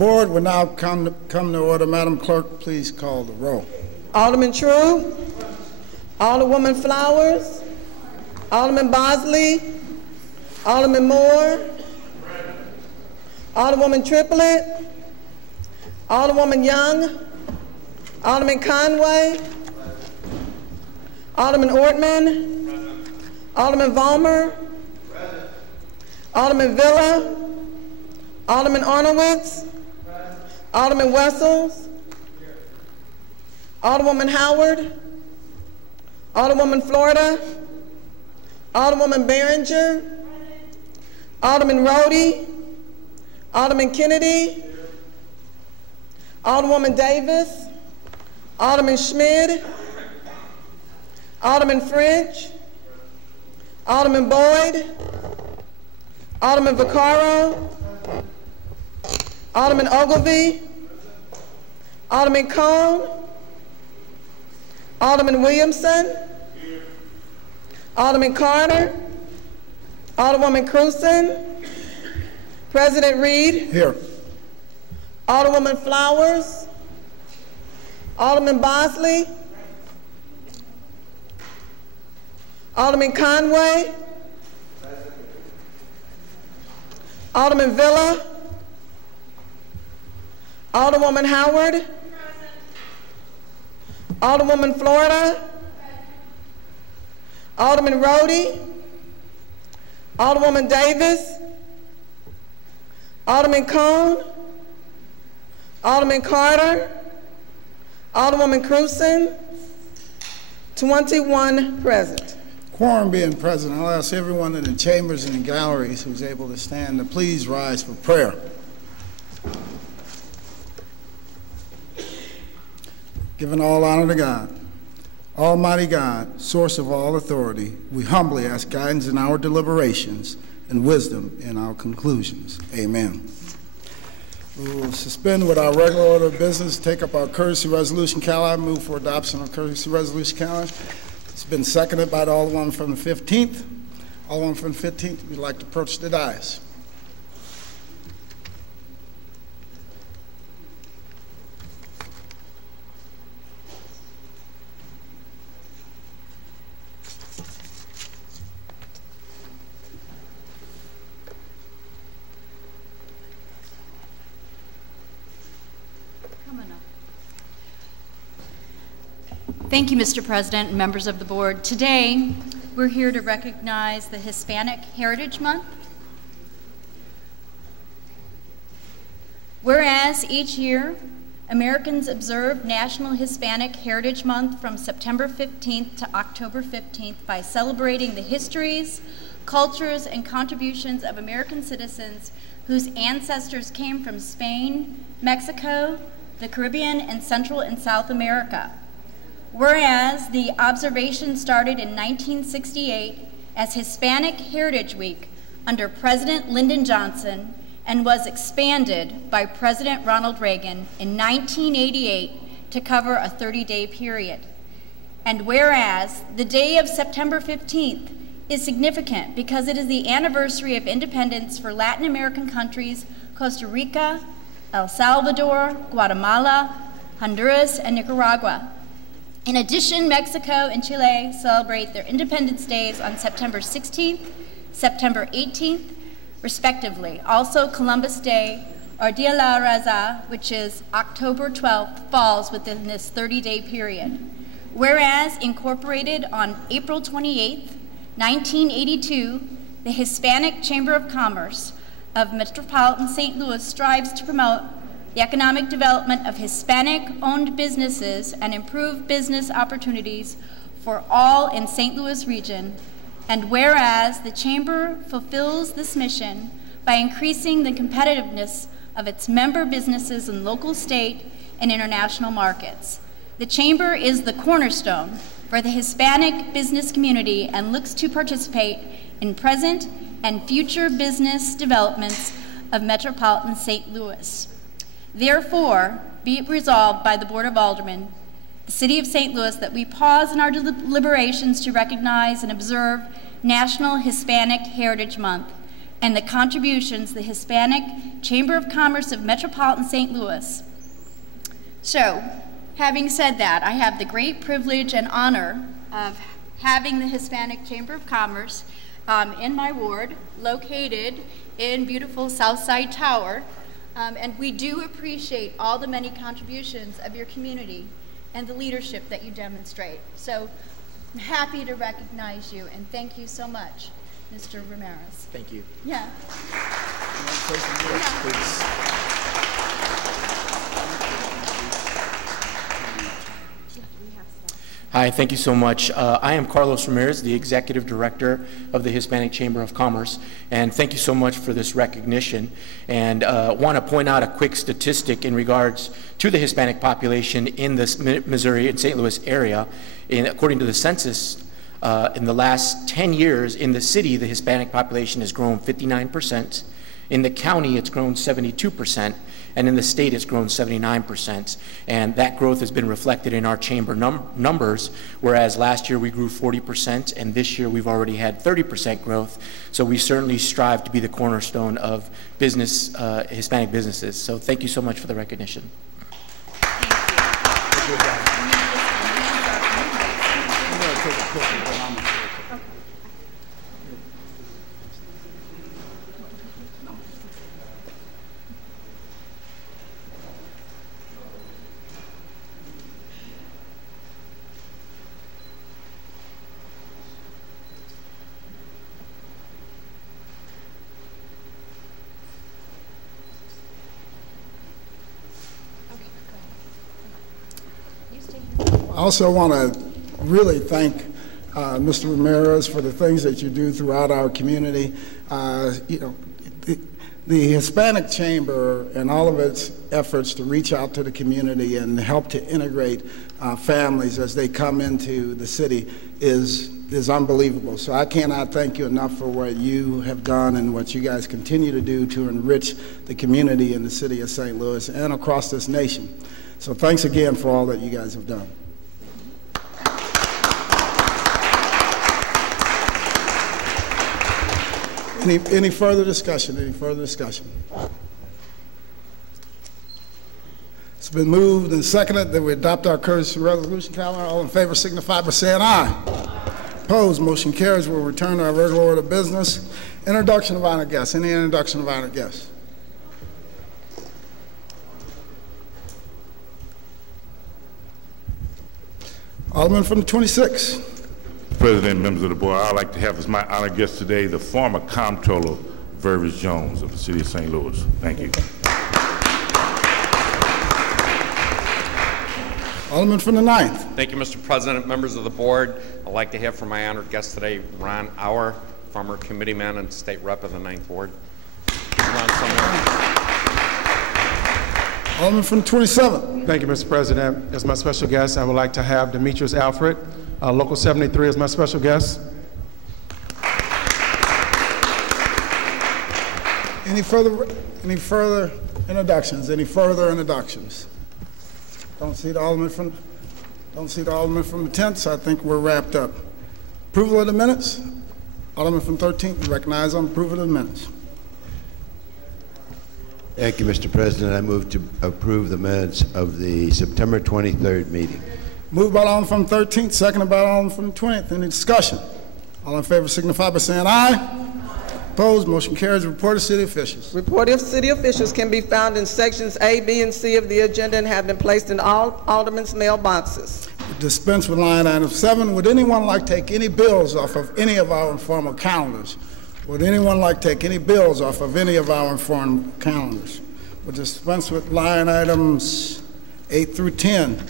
board will now come to order. Madam Clerk, please call the roll. Alderman True, Alderwoman Flowers, Alderman Bosley, Alderman Moore, Alderwoman Triplett, Alderwoman Young, Alderman Conway, Alderman Ortman, Alderman Vollmer, Alderman Villa, Alderman Arnowitz, Alderman Wessels, Alderwoman Howard, Alderwoman Florida, Alderwoman Behringer, Alderman Rhodey, Alderman Kennedy, Alderwoman Davis, Alderman Schmid, Alderman French, Alderman Boyd, Alderman Vaccaro, Alderman Ogilvie, Alderman Cone, Alderman Williamson, Alderman Carter, Alderwoman Cruzen, President Reed. Here. Alderwoman Flowers, Alderman Bosley, Alderman Conway, Alderman Villa, Alderwoman Howard, Alderwoman Florida, Alderman Rhodey, Alderwoman Davis, Alderman Cone, Alderman Carter, Alderwoman Cruzen, 21 present. Quorum being present, I'll ask everyone in the chambers and the galleries who's able to stand to please rise for prayer. Giving all honor to God, Almighty God, source of all authority, we humbly ask guidance in our deliberations and wisdom in our conclusions. Amen. We will suspend with our regular order of business, take up our courtesy resolution calendar, move for adoption of courtesy resolution calendar. It's been seconded by the Alderman from the 15th. Alderman from the 15th, would like to approach the dais. Thank you, Mr. President and members of the board. Today, we're here to recognize the Hispanic Heritage Month. Whereas each year, Americans observe National Hispanic Heritage Month from September 15th to October 15th by celebrating the histories, cultures, and contributions of American citizens whose ancestors came from Spain, Mexico, the Caribbean, and Central and South America. Whereas the observation started in 1968 as Hispanic Heritage Week under President Lyndon Johnson and was expanded by President Ronald Reagan in 1988 to cover a 30-day period. And whereas the day of September 15th is significant because it is the anniversary of independence for Latin American countries Costa Rica, El Salvador, Guatemala, Honduras, and Nicaragua. In addition, Mexico and Chile celebrate their Independence Days on September 16th, September 18th, respectively. Also, Columbus Day, or Dia la Raza, which is October 12th, falls within this 30-day period. Whereas, incorporated on April 28th, 1982, the Hispanic Chamber of Commerce of Metropolitan St. Louis strives to promote the economic development of Hispanic-owned businesses and improve business opportunities for all in St. Louis region. And whereas the Chamber fulfills this mission by increasing the competitiveness of its member businesses in local, state, and international markets. The Chamber is the cornerstone for the Hispanic business community and looks to participate in present and future business developments of Metropolitan St. Louis. Therefore, be it resolved by the Board of Aldermen, the City of St. Louis, that we pause in our deliberations to recognize and observe National Hispanic Heritage Month, and the contributions the Hispanic Chamber of Commerce of Metropolitan St. Louis. So, having said that, I have the great privilege and honor of having the Hispanic Chamber of Commerce in my ward, located in beautiful Southside Tower, and we do appreciate all the many contributions of your community and the leadership that you demonstrate. So I'm happy to recognize you, and thank you so much, Mr. Ramirez. Thank you. Yeah. Hi, thank you so much. I am Carlos Ramirez, the Executive Director of the Hispanic Chamber of Commerce, and thank you so much for this recognition. And want to point out a quick statistic in regards to the Hispanic population in the Missouri and St. Louis area. According to the census, in the last 10 years in the city, the Hispanic population has grown 59%. In the county, it's grown 72%, and in the state, it's grown 79%. And that growth has been reflected in our chamber numbers, whereas last year we grew 40%, and this year we've already had 30% growth. So we certainly strive to be the cornerstone of business, Hispanic businesses. So thank you so much for the recognition. I also want to really thank Mr. Ramirez for the things that you do throughout our community. The Hispanic Chamber and all of its efforts to reach out to the community and help to integrate families as they come into the city is unbelievable. So I cannot thank you enough for what you have done and what you guys continue to do to enrich the community in the city of St. Louis and across this nation. So thanks again for all that you guys have done. Any further discussion? Any further discussion? It's been moved and seconded that we adopt our courtesy resolution calendar. All in favor signify by saying aye. Opposed, motion carries. We'll return to our regular order of business. Introduction of honored guests. Any introduction of honored guests? Alderman from the 26th. President, members of the board, I'd like to have as my honored guest today the former Comptroller, Vervis Jones of the City of St. Louis. Thank you. Alderman from the 9th. Thank you, Mr. President, members of the board. I'd like to have for my honored guest today, Ron Auer, former committeeman and state rep of the 9th Ward. Alderman from the 27th. Thank you, Mr. President. As my special guest, I would like to have Demetrius Alfred, Local 73, as my special guest. Any further introductions? Any further introductions? Don't see the Alderman from the 10th, so I think we're wrapped up. Approval of the minutes. Alderman from 13th, recognized on approval of the minutes. Thank you, Mr. President. I move to approve the minutes of the September 23rd meeting. Moved by Alderman from 13th, seconded by Alderman from the 20th. Any discussion? All in favor signify by saying aye. Opposed, motion carries. Report of city officials. Report of city officials can be found in sections A, B, and C of the agenda and have been placed in all aldermen's mailboxes. Dispense with line item 7. Would anyone like to take any bills off of any of our informal calendars? Would anyone like to take any bills off of any of our informal calendars? We'll dispense with line items 8 through 10.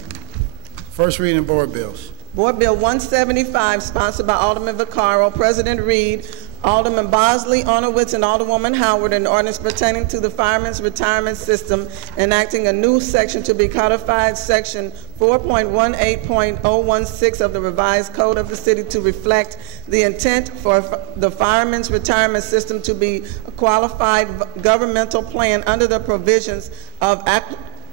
First reading board bills. Board Bill 175, sponsored by Alderman Vaccaro, President Reed, Alderman Bosley, Honowitz, and Alderwoman Howard, an ordinance pertaining to the Fireman's Retirement System, enacting a new section to be codified, section 4.18.016 of the revised code of the city to reflect the intent for the Fireman's Retirement System to be a qualified governmental plan under the provisions of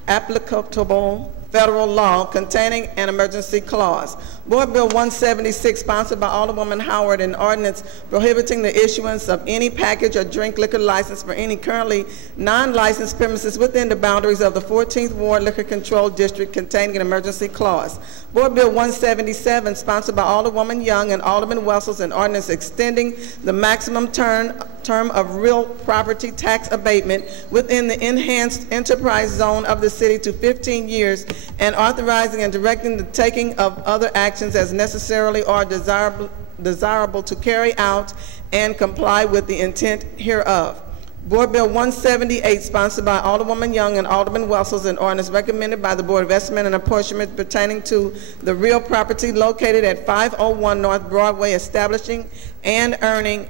applicable federal law containing an emergency clause. Board Bill 176, sponsored by Alderwoman Howard, an ordinance prohibiting the issuance of any package or drink liquor license for any currently non-licensed premises within the boundaries of the 14th Ward Liquor Control District containing an emergency clause. Board Bill 177, sponsored by Alderwoman Young and Alderman Wessels, an ordinance extending the maximum term of real property tax abatement within the enhanced enterprise zone of the city to 15 years and authorizing and directing the taking of other actions as necessarily or desirable to carry out and comply with the intent hereof. Board Bill 178, sponsored by Alderwoman Young and Alderman Wessels, an ordinance recommended by the Board of Estimate and Apportionment pertaining to the real property located at 501 North Broadway, establishing and earning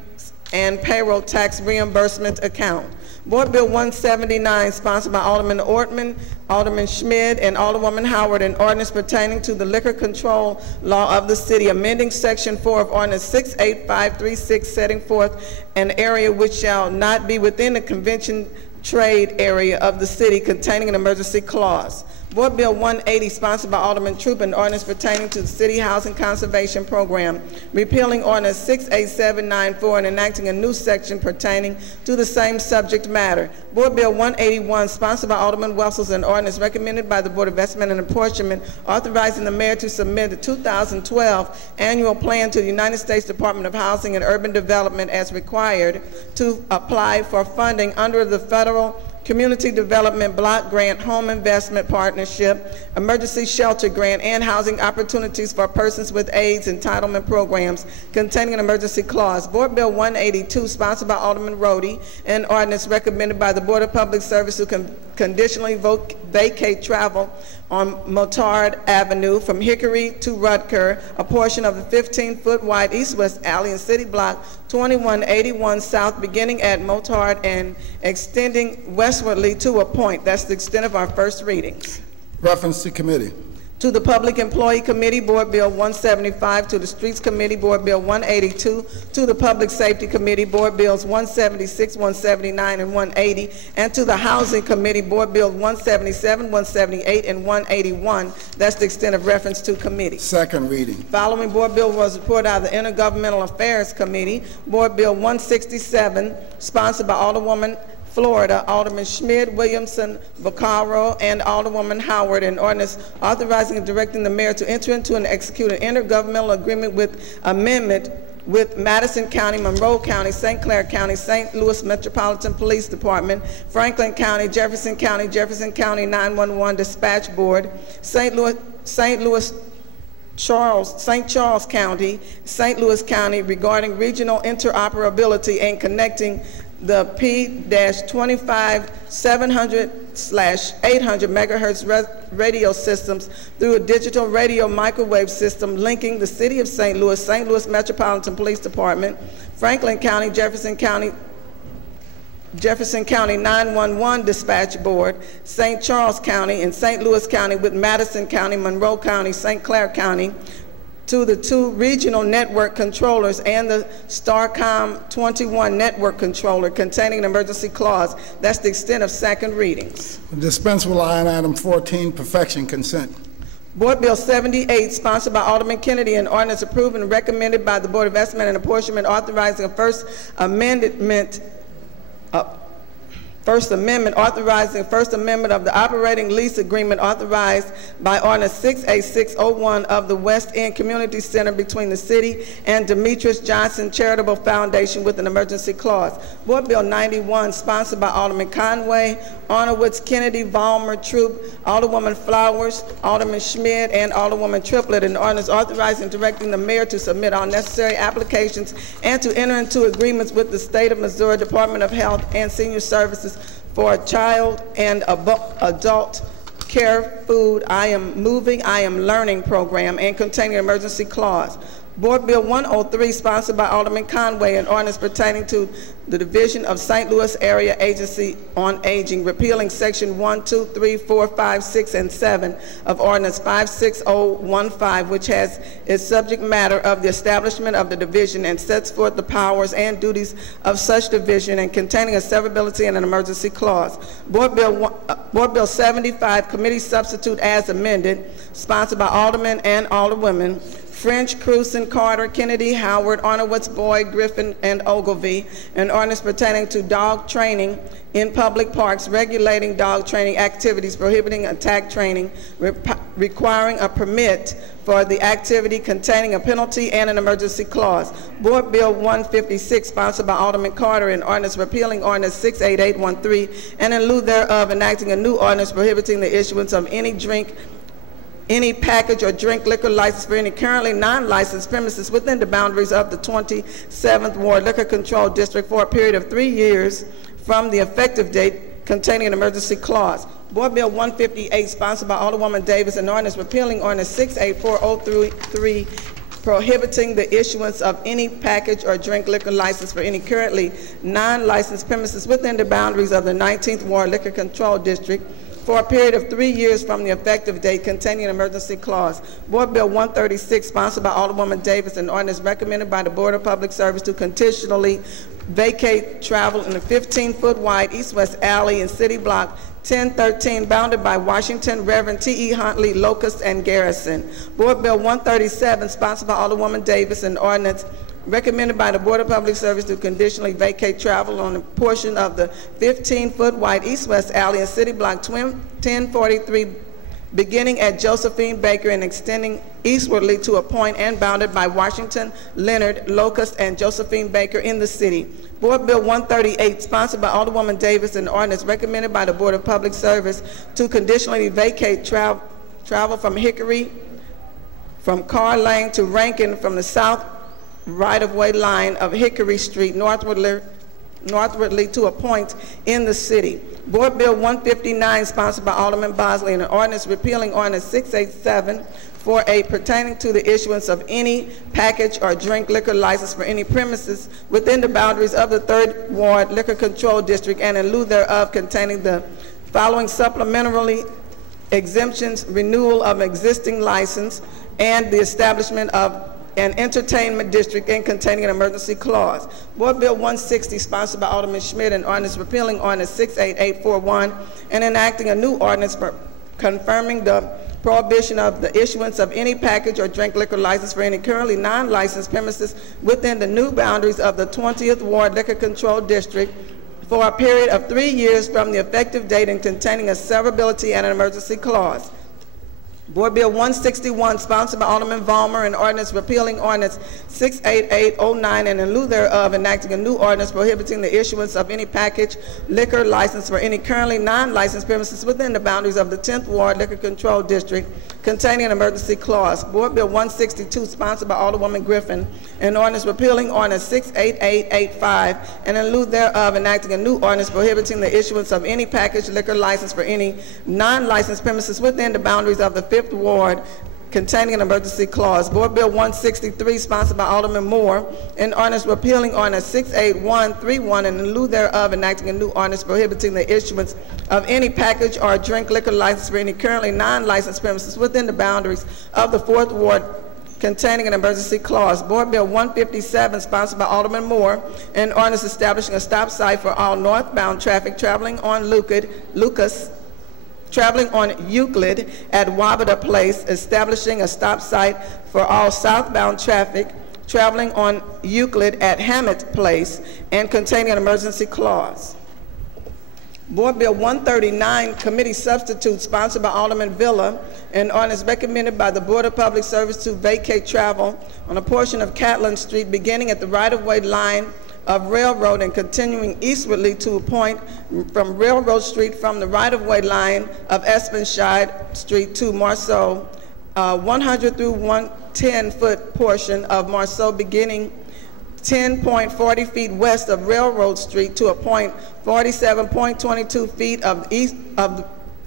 and payroll tax reimbursement account. Board Bill 179, sponsored by Alderman Ortman, Alderman Schmidt, and Alderwoman Howard, an ordinance pertaining to the liquor control law of the city, amending Section 4 of Ordinance 68536, setting forth an area which shall not be within the convention trade area of the city containing an emergency clause. Board Bill 180, sponsored by Alderman Troop, an ordinance pertaining to the City Housing Conservation Program, repealing Ordinance 68794 and enacting a new section pertaining to the same subject matter. Board Bill 181, sponsored by Alderman Wessels, an ordinance recommended by the Board of Estimate and Apportionment, authorizing the mayor to submit the 2012 annual plan to the United States Department of Housing and Urban Development as required to apply for funding under the federal Community Development Block Grant, Home Investment Partnership, Emergency Shelter Grant, and Housing Opportunities for Persons with AIDS Entitlement Programs containing an emergency clause. Board Bill 182, sponsored by Alderman Rhodey, an ordinance recommended by the Board of Public Service to conditionally vacate travel on Motard Avenue from Hickory to Rutger, a portion of the 15-foot wide east-west alley in City Block 2181 South, beginning at Motard and extending westwardly to a point. That's the extent of our first readings. Reference to committee. To the Public Employee Committee, Board Bill 175. To the Streets Committee, Board Bill 182. To the Public Safety Committee, Board Bills 176, 179, and 180. And to the Housing Committee, Board Bills 177, 178, and 181. That's the extent of reference to committee. Second reading. Following Board Bill was reported out of the Intergovernmental Affairs Committee, Board Bill 167, sponsored by Alderwoman Florida, Alderman Schmidt, Williamson, Vaccaro, and Alderwoman Howard, an ordinance authorizing and directing the mayor to enter into and execute an intergovernmental agreement with amendment with Madison County, Monroe County, St. Clair County, St. Louis Metropolitan Police Department, Franklin County, Jefferson County 911 Dispatch Board, St. Charles County, St. Louis County regarding regional interoperability and connecting the P-25 700/800 megahertz radio systems through a digital radio microwave system linking the City of St. Louis Metropolitan Police Department, Franklin County, Jefferson County 911 Dispatch Board, St. Charles County, and St. Louis County with Madison County, Monroe County, St. Clair County, to the two regional network controllers and the Starcom 21 network controller containing an emergency clause. That's the extent of second readings. Dispense with line item 14, perfection consent. Board Bill 78, sponsored by Alderman Kennedy, an ordinance approved and recommended by the Board of Estimate and Apportionment, authorizing a First Amendment authorizing First Amendment of the operating lease agreement authorized by Ordinance 68601 of the West End Community Center between the city and Demetrius Johnson Charitable Foundation with an emergency clause. Board Bill 91, sponsored by Alderman Conway, Arnowitz, Kennedy, Vollmer, Troop, Alderwoman Flowers, Alderman Schmidt, and Alderwoman Triplett, an ordinance authorizing and directing the mayor to submit all necessary applications and to enter into agreements with the State of Missouri Department of Health and Senior Services for a child and adult care food I Am Moving, I Am Learning program and containing an emergency clause. Board Bill 103, sponsored by Alderman Conway, an ordinance pertaining to the division of St. Louis Area Agency on Aging, repealing Section 1, 2, 3, 4, 5, 6, and 7 of Ordinance 56015, which has its subject matter of the establishment of the division and sets forth the powers and duties of such division, and containing a severability and an emergency clause. Board Bill 75, committee substitute as amended, sponsored by Aldermen and Alderwomen French, Cruzen, Carter, Kennedy, Howard, Arnowitz, Boyd, Griffin, and Ogilvy, an ordinance pertaining to dog training in public parks, regulating dog training activities, prohibiting attack training, requiring a permit for the activity, containing a penalty and an emergency clause. Board Bill 156, sponsored by Alderman Carter, an ordinance repealing Ordinance 68813, and in lieu thereof enacting a new ordinance prohibiting the issuance of any package or drink liquor license for any currently non-licensed premises within the boundaries of the 27th Ward Liquor Control District for a period of 3 years from the effective date, containing an emergency clause. Board Bill 158, sponsored by Alderwoman Davis, an ordinance repealing Ordinance 68403, prohibiting the issuance of any package or drink liquor license for any currently non-licensed premises within the boundaries of the 19th Ward Liquor Control District for a period of 3 years from the effective date, containing an emergency clause. Board Bill 136, sponsored by Alderwoman Davis, an ordinance recommended by the Board of Public Service to conditionally vacate travel in a 15-foot wide east-west alley in City Block 1013, bounded by Washington, Reverend T.E. Huntley, Locust, and Garrison. Board Bill 137, sponsored by Alderwoman Davis, an ordinance recommended by the Board of Public Service to conditionally vacate travel on a portion of the 15-foot wide east-west alley in City Block 1043, beginning at Josephine Baker and extending eastwardly to a point and bounded by Washington, Leonard, Locust, and Josephine Baker in the city. Board Bill 138, sponsored by Alderwoman Davis, an ordinance recommended by the Board of Public Service to conditionally vacate travel from Hickory, from Carr Lane to Rankin, from the south right-of-way line of Hickory Street northwardly to a point in the city. Board Bill 159, sponsored by Alderman Bosley, and an ordinance repealing Ordinance 68748, pertaining to the issuance of any package or drink liquor license for any premises within the boundaries of the 3rd Ward Liquor Control District, and in lieu thereof containing the following supplementary exemptions: renewal of existing license and the establishment of an entertainment district, and containing an emergency clause. Board Bill 160, sponsored by Alderman Schmidt, an ordinance repealing Ordinance 68841 and enacting a new ordinance for confirming the prohibition of the issuance of any package or drink liquor license for any currently non-licensed premises within the new boundaries of the 20th Ward Liquor Control District for a period of 3 years from the effective date, and containing a severability and an emergency clause. Board Bill 161, sponsored by Alderman Vollmer, an ordinance repealing Ordinance 68809, and in lieu thereof enacting a new ordinance prohibiting the issuance of any package liquor license for any currently non-licensed premises within the boundaries of the 10th Ward Liquor Control District, containing an emergency clause. Board Bill 162, sponsored by Alderwoman Griffin, an ordinance repealing Ordinance 68885, and in lieu thereof enacting a new ordinance prohibiting the issuance of any package liquor license for any non-licensed premises within the boundaries of the 5th Ward, containing an emergency clause. Board Bill 163, sponsored by Alderman Moore, an ordinance repealing Ordinance 68131, and in lieu thereof enacting a new ordinance prohibiting the issuance of any package or drink liquor license for any currently non-licensed premises within the boundaries of the 4th Ward, containing an emergency clause. Board Bill 157, sponsored by Alderman Moore, an ordinance establishing a stop sign for all northbound traffic traveling on Euclid at Wabata Place, establishing a stop sign for all southbound traffic traveling on Euclid at Hammett Place, and containing an emergency clause. Board Bill 139, committee substitute, sponsored by Alderman Villa, an ordinance recommended by the Board of Public Service to vacate travel on a portion of Catlin Street beginning at the right-of-way line of Railroad and continuing eastwardly to a point from Railroad Street from the right-of-way line of Espenshire Street to Marceau, 100 through 110-foot portion of Marceau beginning 10.40 feet west of Railroad Street to a point 47.22 feet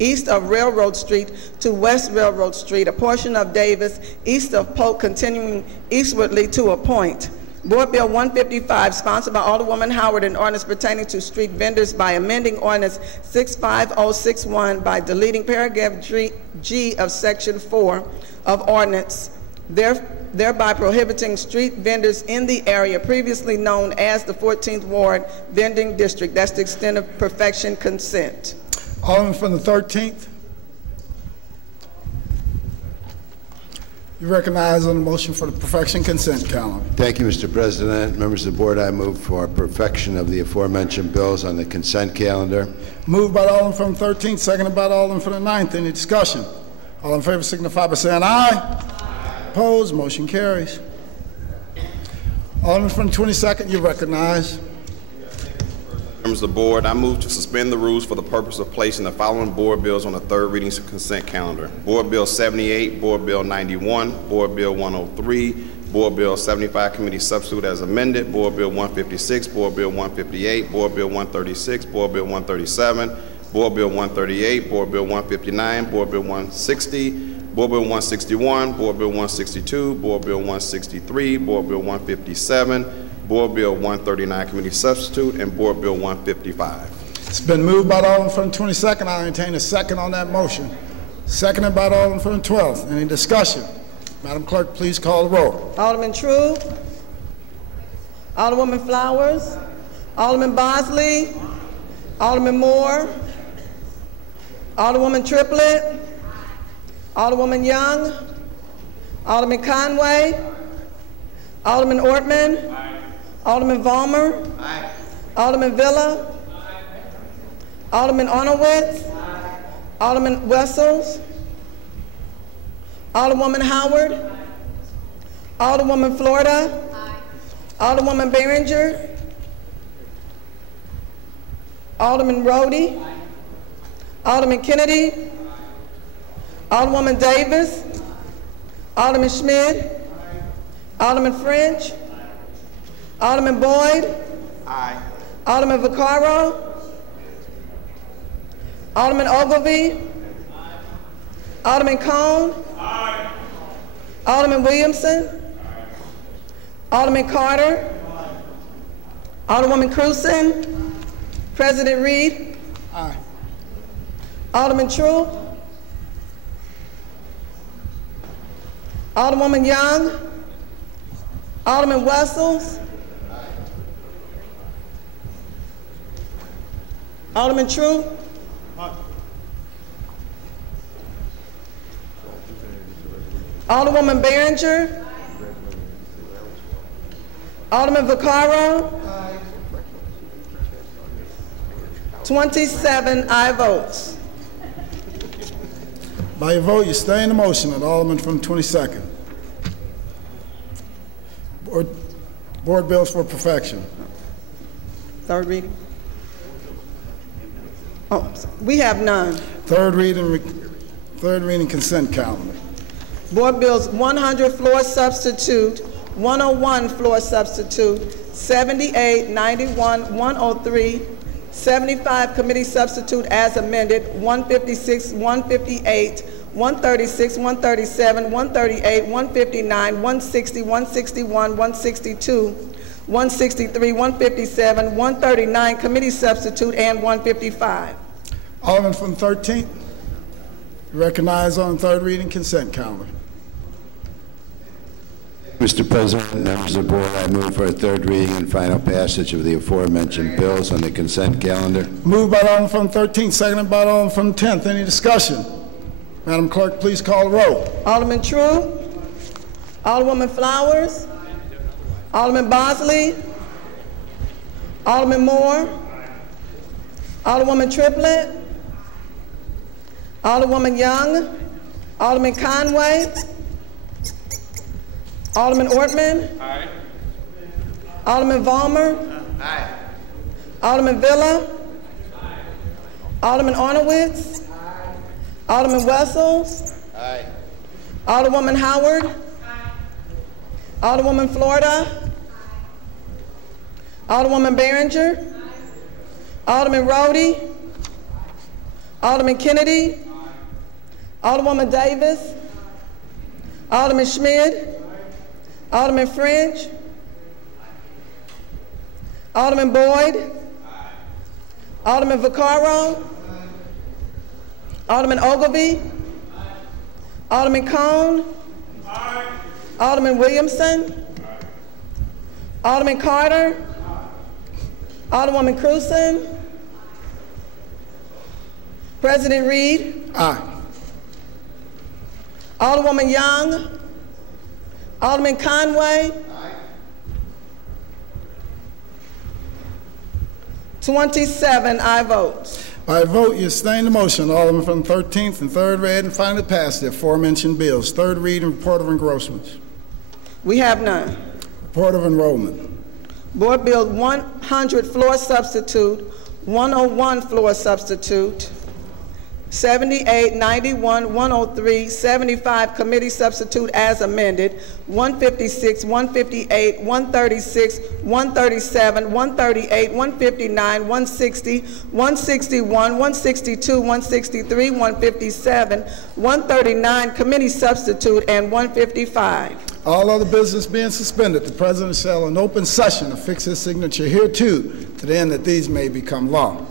east of Railroad Street to West Railroad Street, a portion of Davis east of Polk continuing eastwardly to a point. Board Bill 155, sponsored by Alderwoman Howard, an ordinance pertaining to street vendors by amending Ordinance 65061 by deleting paragraph G of Section 4 of Ordinance, thereby prohibiting street vendors in the area previously known as the 14th Ward Vending District. That's the extent of perfection consent. Alderman from the 13th. You recognize on the motion for the perfection consent calendar. Thank you, Mr. President. Members of the board, I move for perfection of the aforementioned bills on the consent calendar. Moved by the Alderman from the 13th, seconded by the Alderman from the 9th. Any discussion? All in favor signify by saying aye. Opposed, motion carries. Alderman from the 22nd, you recognize. Members of the board, I move to suspend the rules for the purpose of placing the following board bills on the third reading consent calendar. Board Bill 78, Board Bill 91, Board Bill 103, Board Bill 75 committee substitute as amended, Board Bill 156, Board Bill 158, Board Bill 136, Board Bill 137, Board Bill 138, Board Bill 159, Board Bill 160, Board Bill 161, Board Bill 162, Board Bill 163, Board Bill 157, Board Bill 139 committee substitute, and Board Bill 155. It's been moved by the Alderman from the 22nd. I entertain a second on that motion. Seconded by the Alderman from the 12th. Any discussion? Madam Clerk, please call the roll. Alderman True, Alderwoman Flowers, Alderman Bosley, Alderman Moore, Alderwoman Triplett, Alderwoman Young, Alderman Conway, Alderman Ortman, Alderman Vollmer, Alderman Villa, Alderman Onowitz, Alderman Wessels, Alderwoman Howard, Alderwoman Florida, Alderwoman Behringer, Alderman Rhodey, Alderman Kennedy, Alderwoman Davis, Alderman Schmidt, Alderman French, Alderman Boyd, Alderman Vaccaro, Alderman Ogilvie, Alderman Cone, Alderman Williamson, Alderman Carter, Alderwoman Cruzen, President Reed, Alderman True, Alderwoman Young, Alderman Wessels, Alderman True, Alderwoman Behringer, Alderman Vaccaro, 27 aye votes. By your vote, you stay in the motion of the Alderman from the 22nd. Board bills for perfection. Third reading? Oh, we have none. Third reading consent calendar. Board bills 100 floor substitute, 101 floor substitute, 78, 91, 103, 75 committee substitute as amended, 156, 158, 136, 137, 138, 159, 160, 161, 162, 163, 157, 139 committee substitute, and 155. Alderman from the 13th, recognized on third reading consent calendar. Mr. President, members of the board, I move for a third reading and final passage of the aforementioned bills on the consent calendar. Moved by the Alderman from the 13th, seconded by the Alderman from the 10th. Any discussion? Madam Clerk, please call the roll. Alderman True, Alderwoman Flowers, Alderman Bosley, Alderman Moore, Alderwoman Triplett, Alderwoman Young, Alderman Conway, Alderman Ortman, Alderman Vollmer, Alderman Villa, Alderman Onowitz, Alderman Wessels, Alderwoman Howard, Alderwoman Florida, Alderwoman Behringer, Alderman Rhodey, Alderman Kennedy. Alderwoman Davis. Alderman Schmidt. Alderman French. Alderman Boyd. Alderman Vaccaro. Alderman Ogilvie. Alderman Cone. Alderman Williamson. Alderman Carter. Alderwoman Cruzen. President Reed. Aye. Alderwoman Young. Alderman Conway. 27 aye votes. By a vote, you sustain the motion. Alderman from the 13th and third read and finally pass the aforementioned bills. Third read and report of engrossments. We have none. Report of enrollment. Board Bill 100 floor substitute, 101 floor substitute, 78, 91, 103, 75 committee substitute as amended, 156, 158, 136, 137, 138, 159, 160, 161, 162, 163, 157, 139 committee substitute, and 155. All other business being suspended, the President shall in open session affix his signature hereto to the end that these may become law.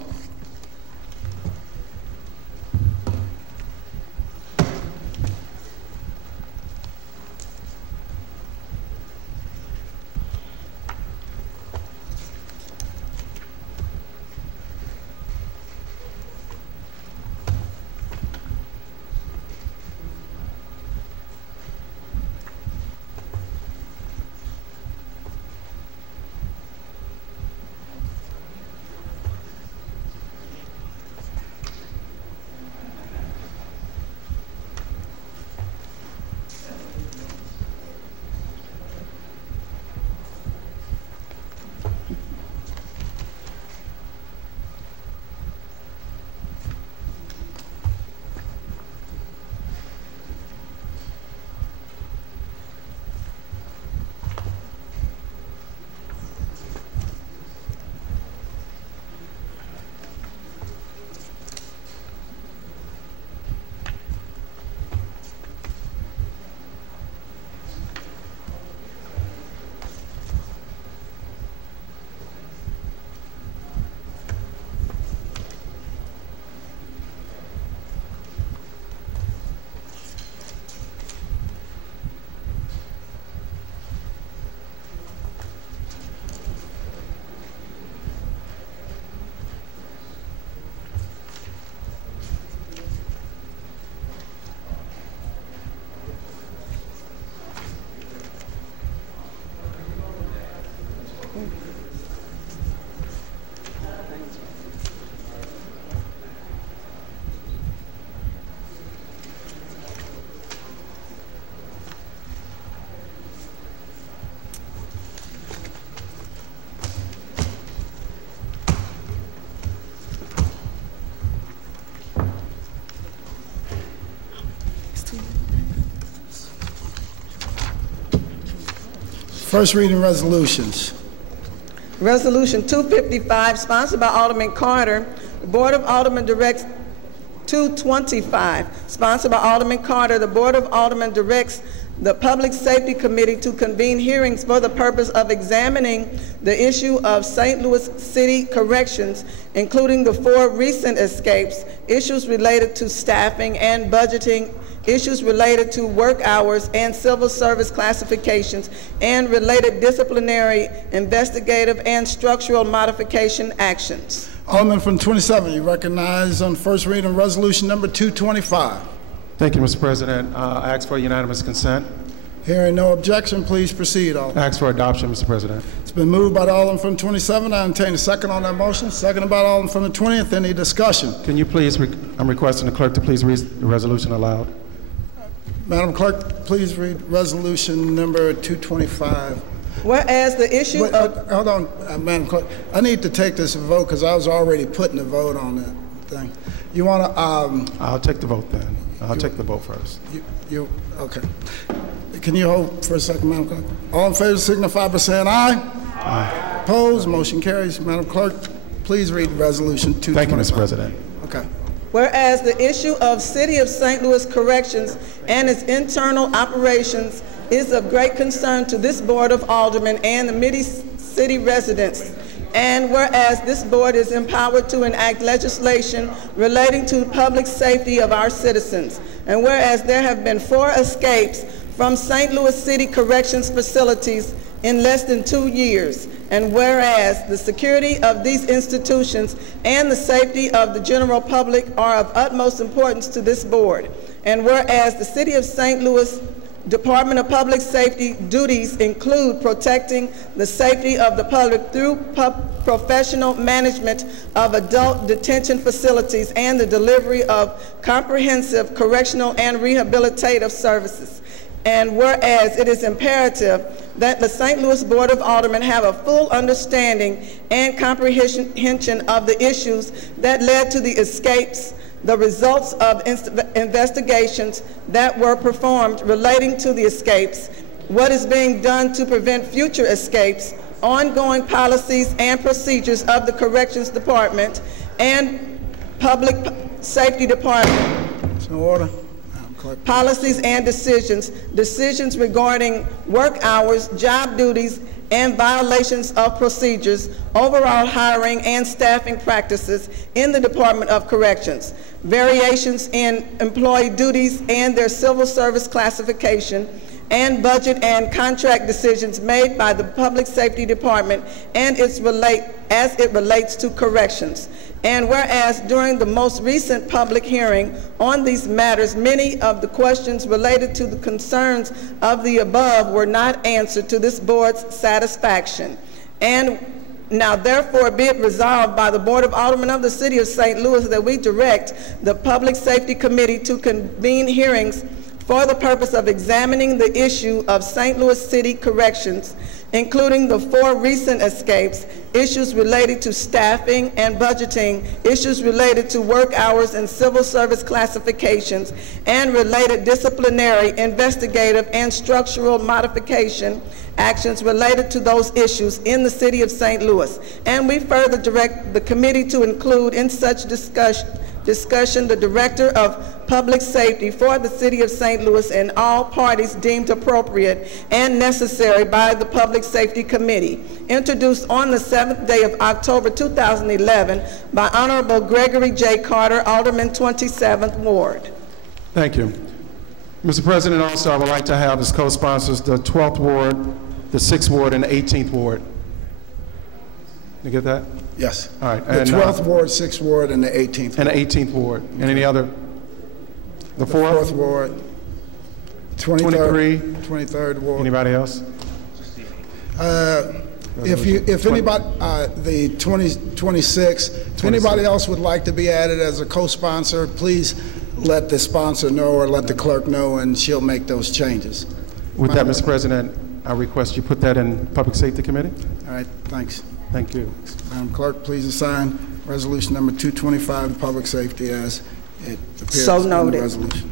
First reading resolutions. Resolution 255, sponsored by Alderman Carter. The Board of Aldermen directs 225, sponsored by Alderman Carter. The Board of Aldermen directs the Public Safety Committee to convene hearings for the purpose of examining the issue of St. Louis City corrections, including the 4 recent escapes, issues related to staffing and budgeting, issues related to work hours and civil service classifications, and related disciplinary, investigative, and structural modification actions. Alderman from 27, you recognize on first reading resolution number 225. Thank you, Mr. President. I ask for unanimous consent. Hearing no objection, please proceed, Alderman. I ask for adoption, Mr. President. It's been moved by the Alderman from 27. I entertain a second on that motion. Seconded by the Alderman from the 20th. Any discussion? Can you please, I'm requesting the clerk to please read the resolution aloud. Madam Clerk, please read resolution number 225. Whereas the issue of... Hold on, Madam Clerk. I need to take this vote because I was already putting a vote on that thing. You want to... I'll take the vote then. I'll take the vote first. Okay. Can you hold for a second, Madam Clerk? All in favor signify by saying aye. Aye. Opposed? Motion carries. Madam Clerk, please read resolution 225. Thank you, Mr. President. Okay. Whereas the issue of City of St. Louis corrections and its internal operations is of great concern to this Board of Aldermen and the Mid-City residents. And whereas this board is empowered to enact legislation relating to public safety of our citizens. And whereas there have been 4 escapes from St. Louis City corrections facilities in less than 2 years. And whereas the security of these institutions and the safety of the general public are of utmost importance to this board. And whereas the City of St. Louis Department of Public Safety duties include protecting the safety of the public through professional management of adult detention facilities and the delivery of comprehensive correctional and rehabilitative services. And whereas it is imperative that the St. Louis Board of Aldermen have a full understanding and comprehension of the issues that led to the escapes, the results of investigations that were performed relating to the escapes, what is being done to prevent future escapes, ongoing policies and procedures of the Corrections Department and Public Safety Department. So order. Policies and decisions regarding work hours, job duties, and violations of procedures, overall hiring and staffing practices in the Department of Corrections, variations in employee duties and their civil service classification, and budget and contract decisions made by the Public Safety Department and as it relates to corrections. And whereas during the most recent public hearing on these matters, many of the questions related to the concerns of the above were not answered to this board's satisfaction. And now therefore be it resolved by the Board of Aldermen of the City of St. Louis that we direct the Public Safety Committee to convene hearings for the purpose of examining the issue of St. Louis City corrections, including the 4 recent escapes, issues related to staffing and budgeting, issues related to work hours and civil service classifications, and related disciplinary, investigative, and structural modification actions related to those issues in the City of St. Louis. And we further direct the committee to include in such discussion the Director of Public Safety for the City of St. Louis and all parties deemed appropriate and necessary by the Public Safety Committee, introduced on the 7th day of October 2011 by Honorable Gregory J. Carter, Alderman 27th Ward. Thank you. Mr. President, also I would like to have as co-sponsors the 12th Ward, the 6th Ward, and the 18th Ward. You get that? Yes. All right. The 12th Ward, 6th Ward, and the 18th Ward. And the 18th Ward. Okay. And any other? The 4th? 4th Ward. 23rd Ward. Anybody else? If anybody, the 26th, if anybody else would like to be added as a co-sponsor, please let the sponsor know or let the clerk know, and she'll make those changes. With that, Mr. President, I request you put that in Public Safety Committee. All right, thanks. Thank you. Madam Clerk, please assign resolution number 225 to public safety as it appears So in noted. the resolution.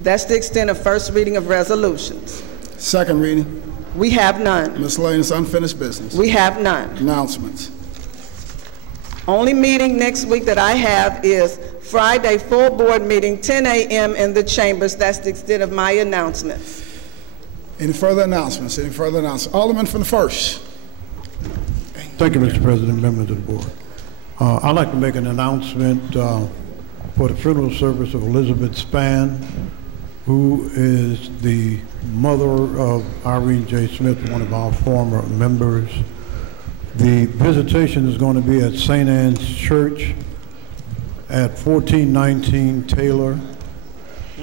That's the extent of first reading of resolutions. Second reading. We have none. Miscellaneous unfinished business. We have none. Announcements. Only meeting next week that I have is Friday, full board meeting, 10 a.m. in the chambers. That's the extent of my announcement. Any further announcements? Any further announcements? Alderman from the 1st. Thank you, Mr. President, members of the board. I'd like to make an announcement for the funeral service of Elizabeth Spann, who is the mother of Irene J. Smith, one of our former members. The visitation is going to be at St. Anne's Church at 1419 Taylor.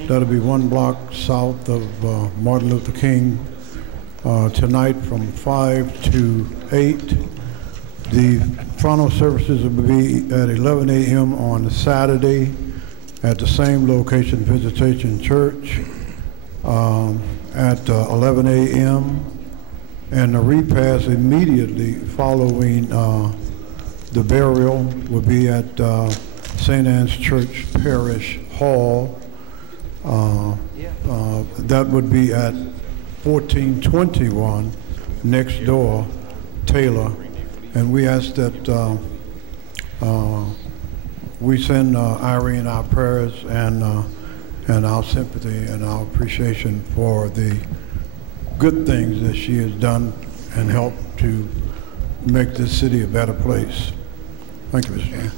That'll be 1 block south of Martin Luther King, tonight from 5 to 8. The funeral services will be at 11 a.m. on Saturday at the same location, Visitation Church, at 11 a.m. And the repast immediately following the burial will be at St. Anne's Church Parish Hall. That would be at 1421 next door, Taylor. And we ask that we send Irene our prayers and our sympathy and our appreciation for the good things that she has done and helped to make this city a better place. Thank you, Mr. Chair.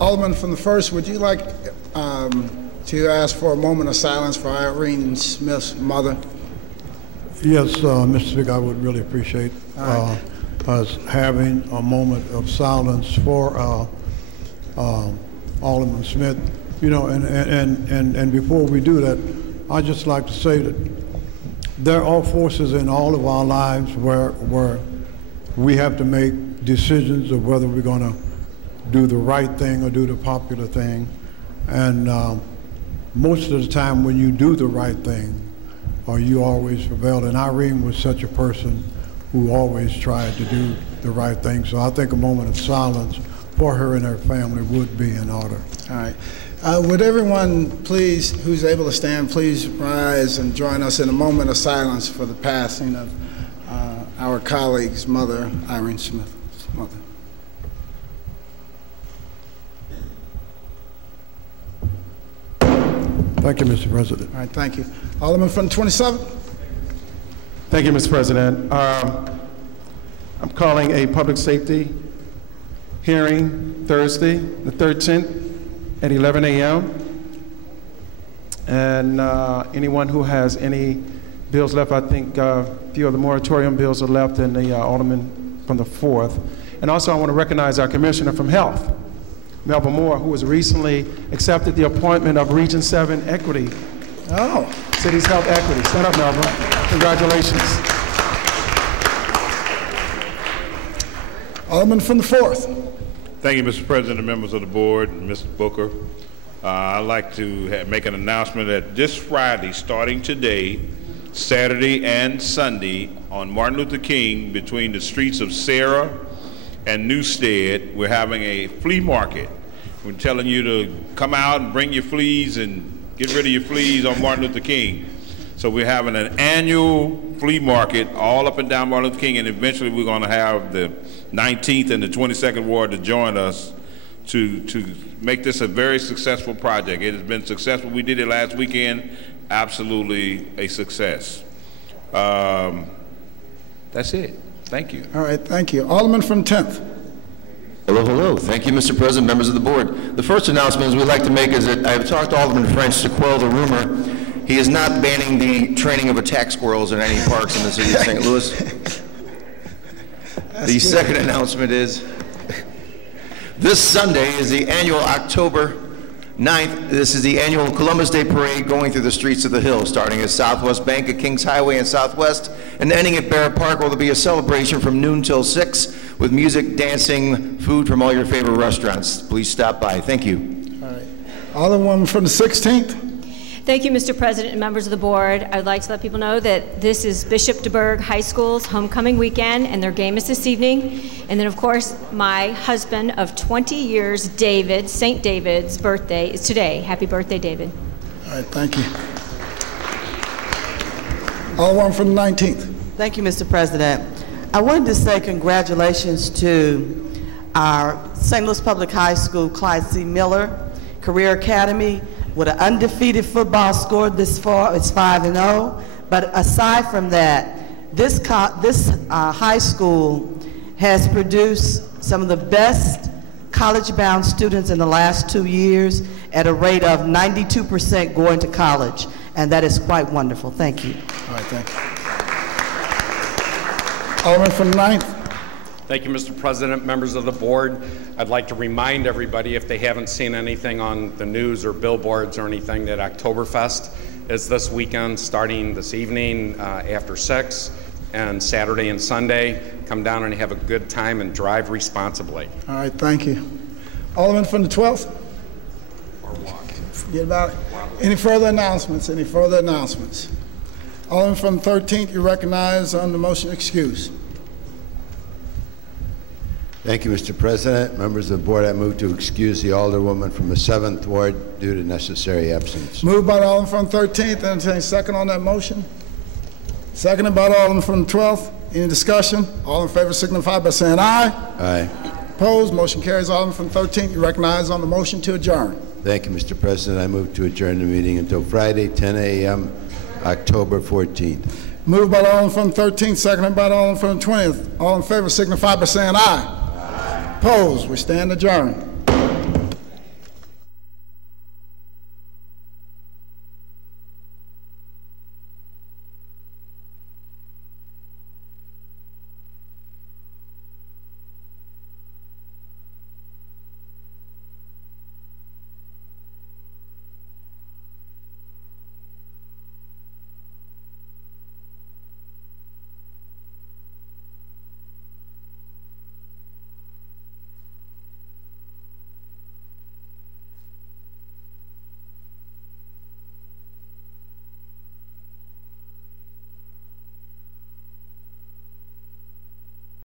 Alderman from the 1st, would you like to ask for a moment of silence for Irene Smith's mother? Yes, Mr. Speaker, I would really appreciate us having a moment of silence for Alderman Smith. You know, and before we do that, I'd just like to say that there are forces in all of our lives where we have to make decisions of whether we're going to do the right thing or do the popular thing. And most of the time when you do the right thing, you always prevail. And Irene was such a person who always tried to do the right thing. So I think a moment of silence for her and her family would be in order. All right. Would everyone please, who's able to stand, please rise and join us in a moment of silence for the passing of our colleague's mother, Irene Smith's mother. Thank you, Mr. President. All right, thank you. Alderman from the 27th. Thank you, Mr. President. I'm calling a public safety hearing Thursday, the 13th at 11 a.m. And anyone who has any bills left, I think a few of the moratorium bills are left and the Alderman from the 4th. And also I want to recognize our Commissioner from Health, Melba Moore, who was recently accepted the appointment of Region 7 Equity. Oh. City's Health Equity. Stand up, Melba. Congratulations. Alderman from the 4th. Thank you, Mr. President and members of the board, and Mr. Booker. I'd like to make an announcement that this Friday, starting today, Saturday and Sunday, on Martin Luther King, between the streets of Sarah and Newstead, we're having a flea market. We're telling you to come out and bring your fleas and get rid of your fleas on Martin Luther King. So we're having an annual flea market all up and down Martin Luther King, and eventually we're going to have the 19th and the 22nd Ward to join us to make this a very successful project. It has been successful. We did it last weekend. Absolutely a success. That's it. Thank you. All right, thank you. Alderman from 10th. Hello, hello. Thank you, Mr. President, members of the board. The first announcement we'd like to make is that I've talked to Alderman French to quell the rumor. He is not banning the training of attack squirrels in any parks in the city of St. Louis. The second announcement is this Sunday is the annual October 9th. This is the annual Columbus Day Parade going through the streets of the Hill, starting at Southwest Bank at Kings Highway and Southwest, and ending at Barrett Park, where there'll be a celebration from noon till 6 with music, dancing, food from all your favorite restaurants. Please stop by. Thank you. All right. Alderman from the 16th. Thank you, Mr. President and members of the board. I'd like to let people know that this is Bishop DeBerg High School's homecoming weekend, and their game is this evening. And then, of course, my husband of 20 years, David, St. David's birthday is today. Happy birthday, David. All right, thank you. Alderman from the 19th. Thank you, Mr. President. I wanted to say congratulations to our St. Louis Public High School Clyde C. Miller Career Academy. With an undefeated football score this far, it's 5-0. But aside from that, this high school has produced some of the best college-bound students in the last 2 years at a rate of 92% going to college, and that is quite wonderful. Thank you. All right, thank you. Alderman from the 9th. Thank you, Mr. President, members of the board. I'd like to remind everybody, if they haven't seen anything on the news or billboards or anything, that Oktoberfest is this weekend, starting this evening after 6, and Saturday and Sunday. Come down and have a good time and drive responsibly. All right, thank you. Alderman from the 12th. Forget about it. Any further announcements? Any further announcements? Alderman from the 13th, you recognize on the motion excuse. Thank you, Mr. President. Members of the board, I move to excuse the Alderwoman from the 7th Ward due to necessary absence. Moved by the Alderman from the 13th. Entertain second on that motion. Seconded by the Alderman from the 12th. Any discussion? All in favor signify by saying aye. Aye. Opposed? Motion carries. Alderman from the 13th, you recognize on the motion to adjourn. Thank you, Mr. President. I move to adjourn the meeting until Friday, 10 a.m., October 14th. Moved by the Alderman from the 13th, seconded by the Alderman from the 20th. All in favor signify by saying aye. Aye. Opposed? We stand adjourned.